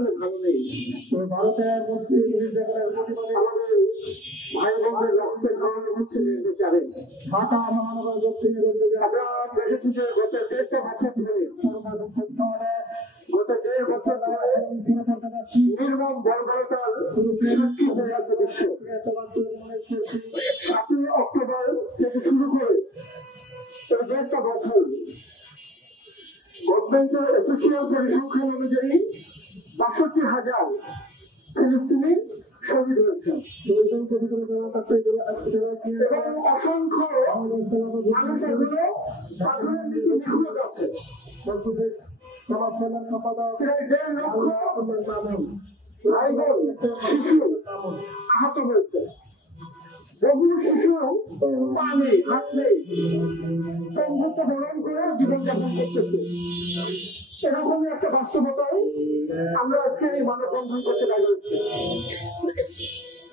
আসলে ভালো নেই। ভারতের মুসলিম প্রতিবাদে আমাদের ভাই বোনদের রক্তের ঝরনা হচ্ছে নির্বিচারে। ঢাকা মহানগর দক্ষিণের উদ্যোগে আমরা দেখেছি যে গত 1.5 বছর ধরে নির্মম বর্বরতার সাক্ষী হয়ে আছে বিশ্ব। 7ই অক্টোবর থেকে শুরু করে এই 1.5 বছর গভর্নমেন্টের অফিসিয়াল পরিসংখ্যান অনুযায়ী 62,000 ফিলিস্তিনি শহীদ হয়েছে এবং অসংখ্য মানুষ এখনো পাথরের নিচে নিখোঁজ আছে। প্রায় 1.5 লক্ষ ভাই বোন শিশু আহত হয়েছে। বহু শিশু পা নেই, হাত নেই, পঙ্গুত্ব বরণ করে জীবনযাপন করতেছে। এরকমই একটা বাস্তবতায় আমরা আজকে এই মানববন্ধন করতে লাগিয়েছি।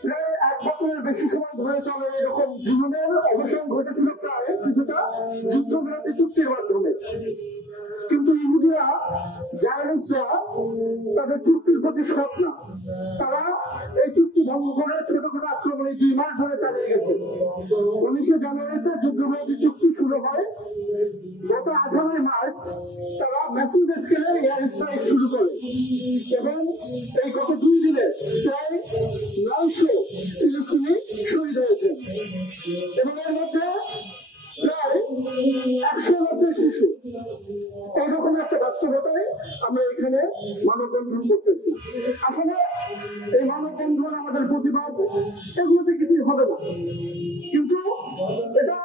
প্রায় 1 বছরের বেশি সময় ধরে চলে এরকম জীবনের অবসান ঘটেছিল প্রায় কিছুটা যুদ্ধবিরতি চুক্তির মাধ্যমে। কিন্তু ইহুদিরা জায়নিস্টরা তাদের চুক্তির প্রতি সৎ না। তারা এই চুক্তি ভঙ্গ করে ছোটখাটো আক্রমণে 2 মাস ধরে চালিয়ে গেছে। 19 জানুয়ারিতে যুদ্ধবিরতি চুক্তি শুরু হয়। গত 18 মার্চ তারা ম্যাসিভ স্কেলে এয়ার স্ট্রাইক শুরু করে এবং এই গত 2 দিনে প্রায় 900 ফিলিস্তিনি শহীদ হয়েছে এবং এর মধ্যে প্রায় 190 শিশু। এইরকম একটা বাস্তবতায় আমরা এখানে মানববন্ধন করতেছি। আসলে এই মানববন্ধন, আমাদের প্রতিবাদ, এগুলোতে কিছুই হবে না, কিন্তু এটা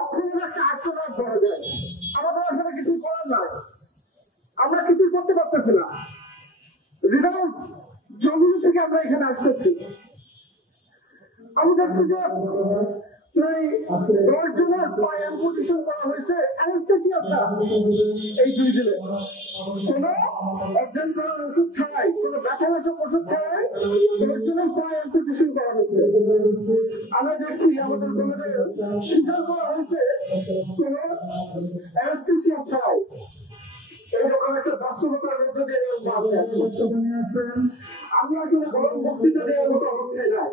অক্ষরের একটা আর্তনাদ করা যায়। আমাদের আসলে কিছুই করার নাই, আমরা কিছুই করতে পারতেছি না। হৃদয় জঙ্গলি থেকে আমরা এখানে আসতেছি। আমি দেখছি যে প্রায় 10 জনের পায়ে অ্যাম্পুটেশন করা হয়েছে অ্যানেস্থেসিয়া ছাড়া এই 2 দিনে। কোনো অর্জন করার ওষুধ ছাড়াই, কোনো ব্যথানাশক ওষুধ ছাড়াই 10 জনের পায়ে অ্যাম্পুটেশন করা হয়েছে। আমরা দেখছি আমাদের কলেজে সিজার করা হয়েছে কোনো অ্যানেস্থেসিয়া ছাড়াই। এইরকম একটা বাস্তবতার মধ্যে দিয়ে আমি আসলে গরম বক্তৃতা দেওয়ার মতো অবস্থায় নাই।